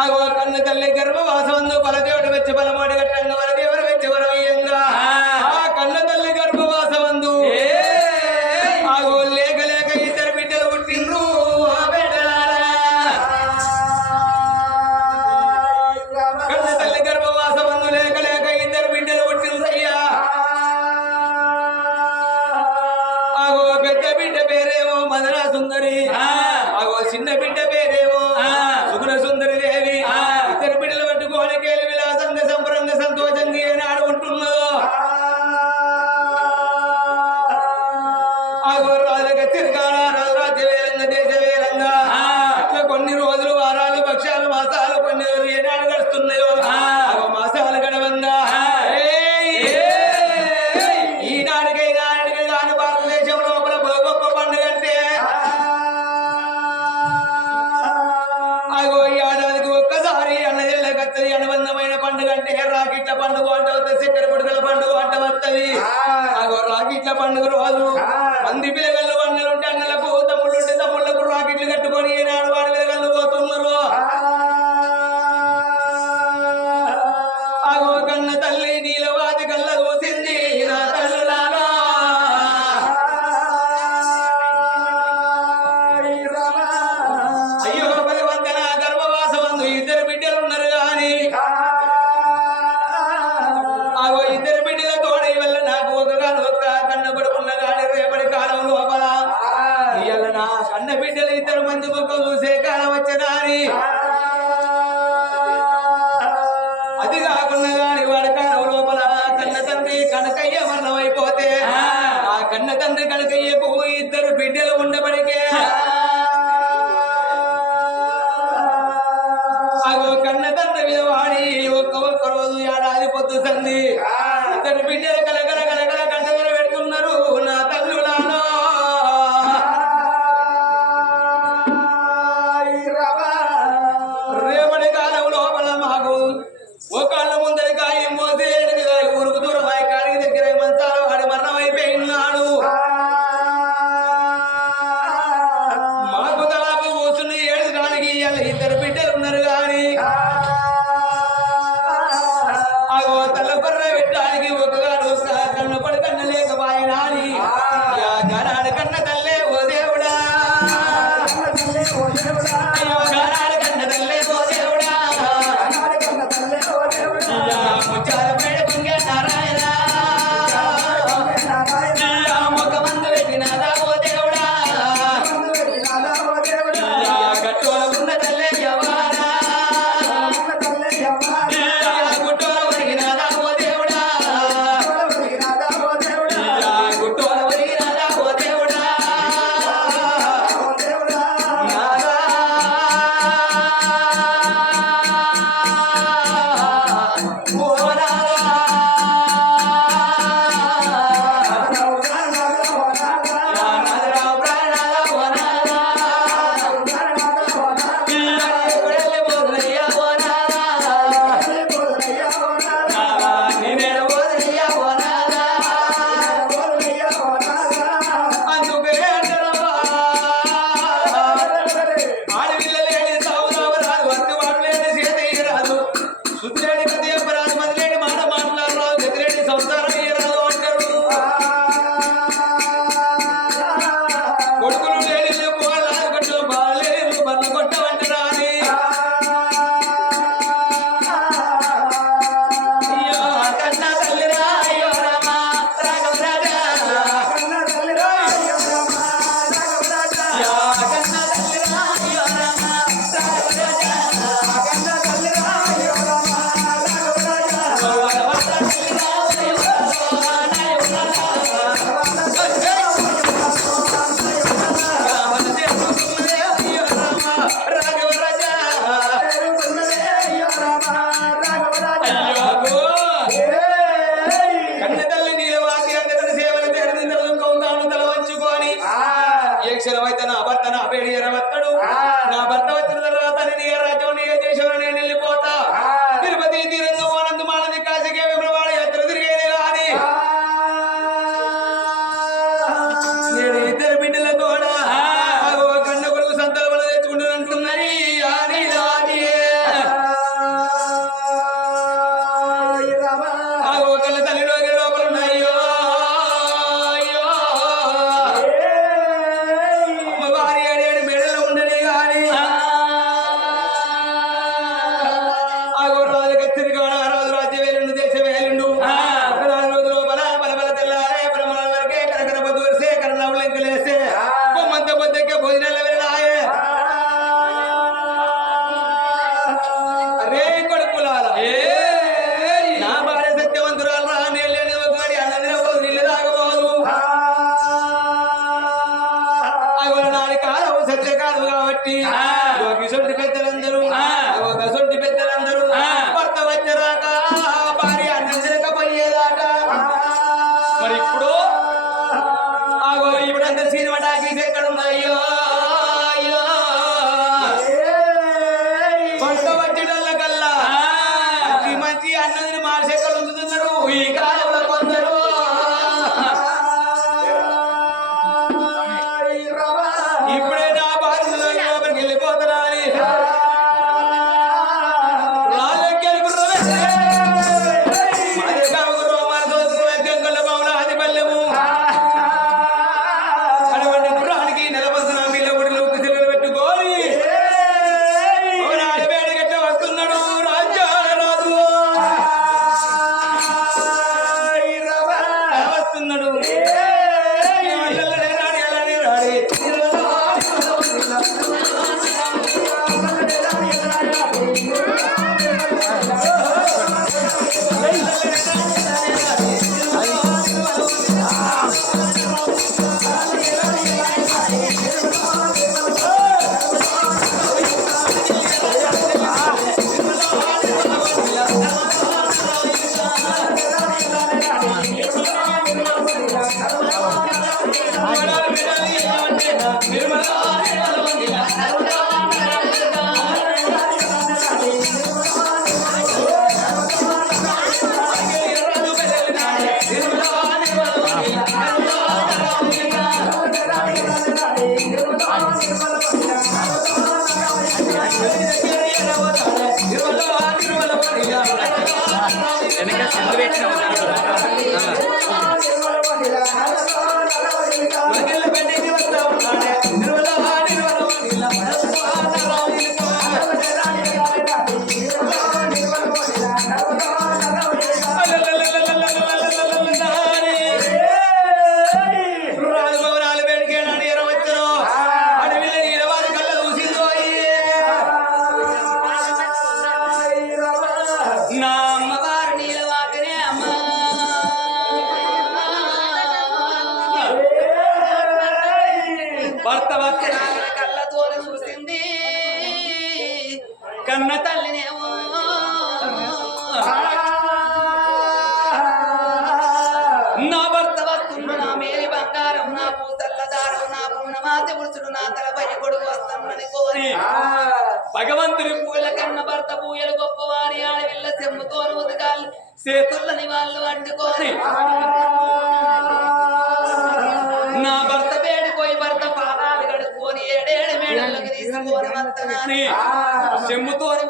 ఆగో కన్ను తల్లి గర్భవాసందు బలదేవుడు వచ్చి బలమాడి గట్టంగా ಸಂತೋಷ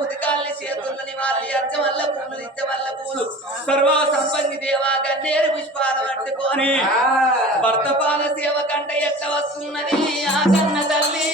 ఉదకాల్ని చేతుల్ని వాళ్ళు వల్ల పూలు పూలు సర్వ సంపంగి దేవా గన్నేరు పుష్పాలు పట్టుకొని భర్త పాల సేవ కంట ఎట్ల వస్తున్నది? ఆ కన్న తల్లి.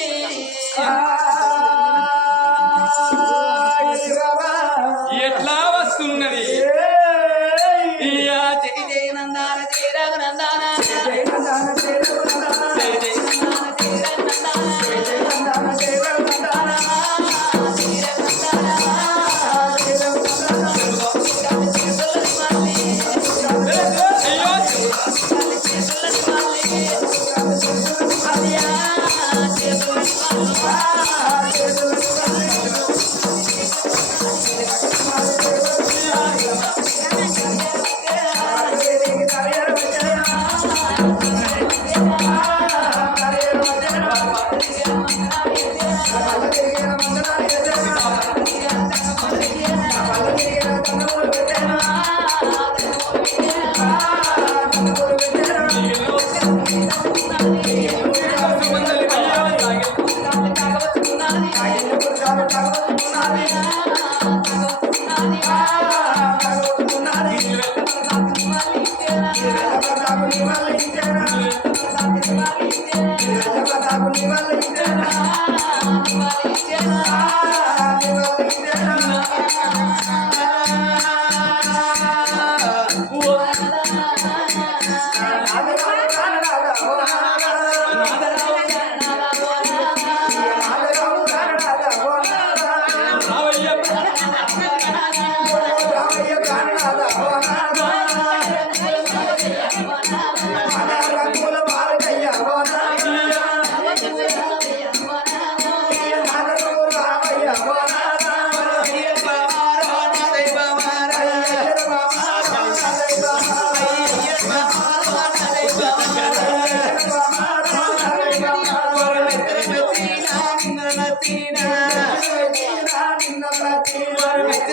Thank you.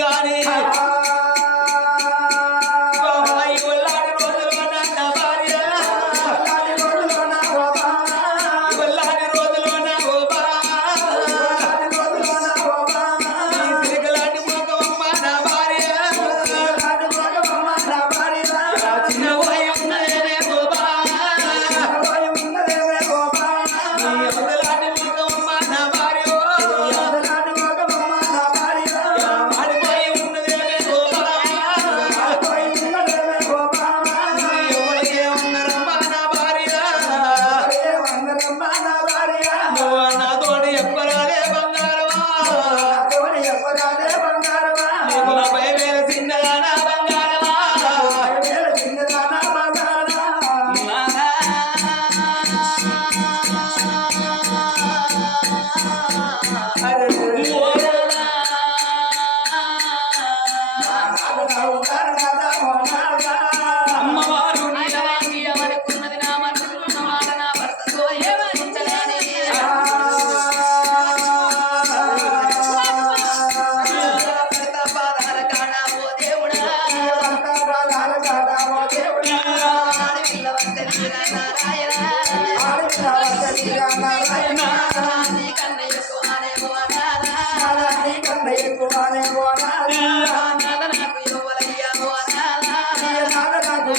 got it.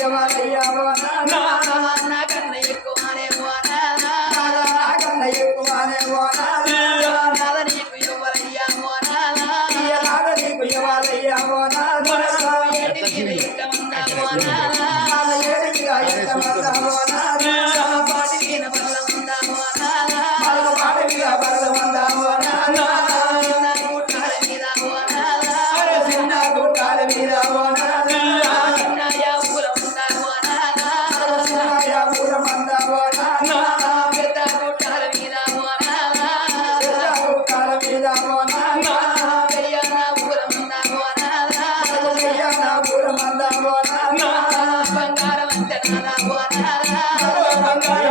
Bhagavati అవనా got a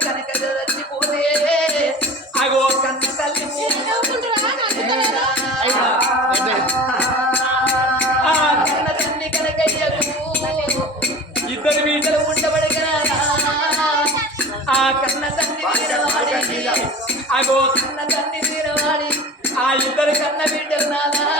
బిడ్డలు నాదా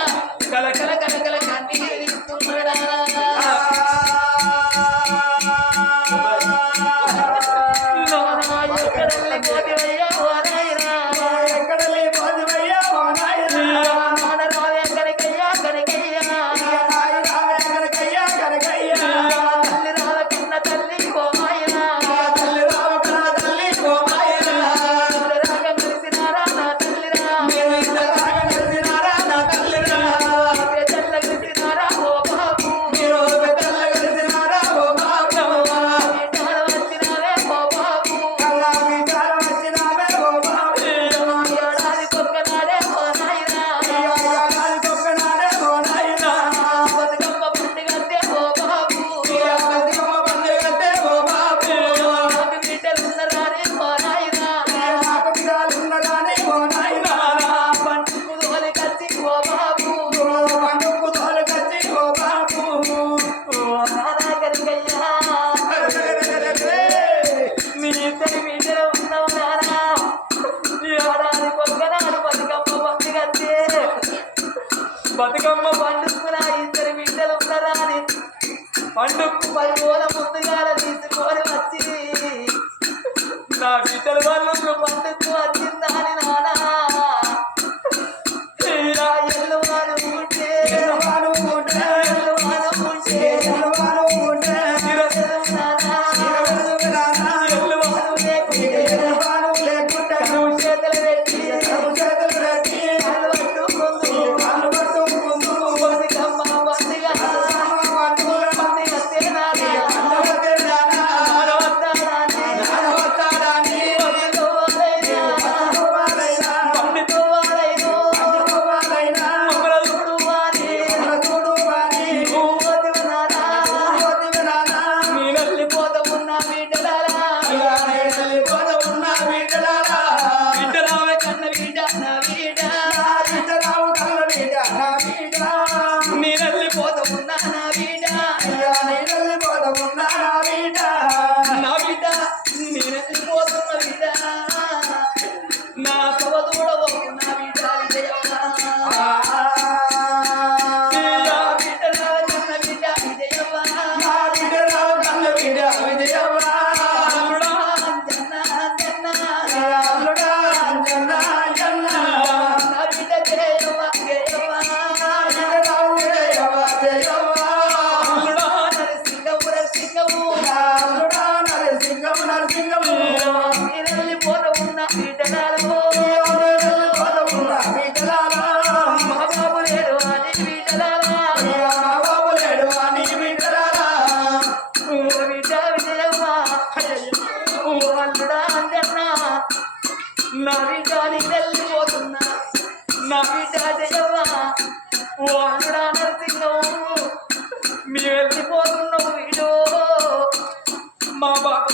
పండుకు పది రోజుల ముందుగా తీసుకొని వచ్చి. నా బిడ్డలు వాళ్ళు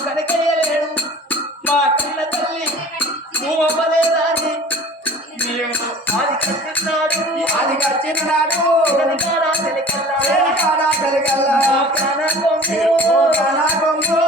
కనకేయలేడు. మా కన్న తల్లి నువ్వు అవ్వలేదాన్ని నీవు ఆది కట్టినాడు. ఆది కట్టినాడు కనకారా తెలికల్లా కనకారా తెలికల్లా కనకొమ్ము కనకొమ్ము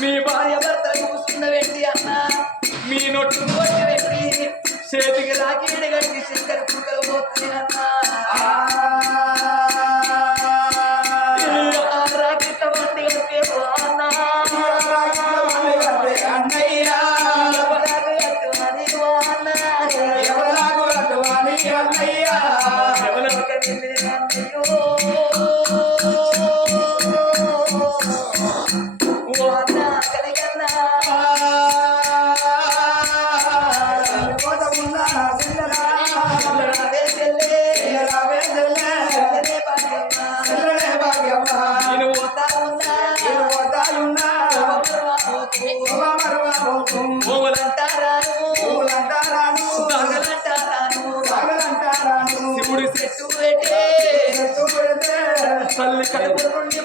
మీ భార్య భర్త చూస్తున్నవేంటి అన్న? మీ నొట్టు చేతికి రాకేడు గంటి శంకర్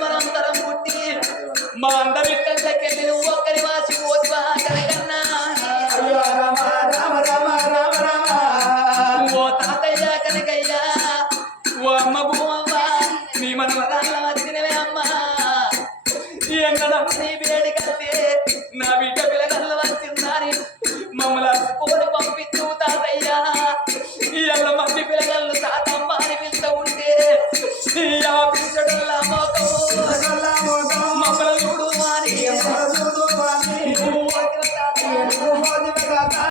మనందరం పుట్టి మా అందరి తల్లకెళ్ళి ఒక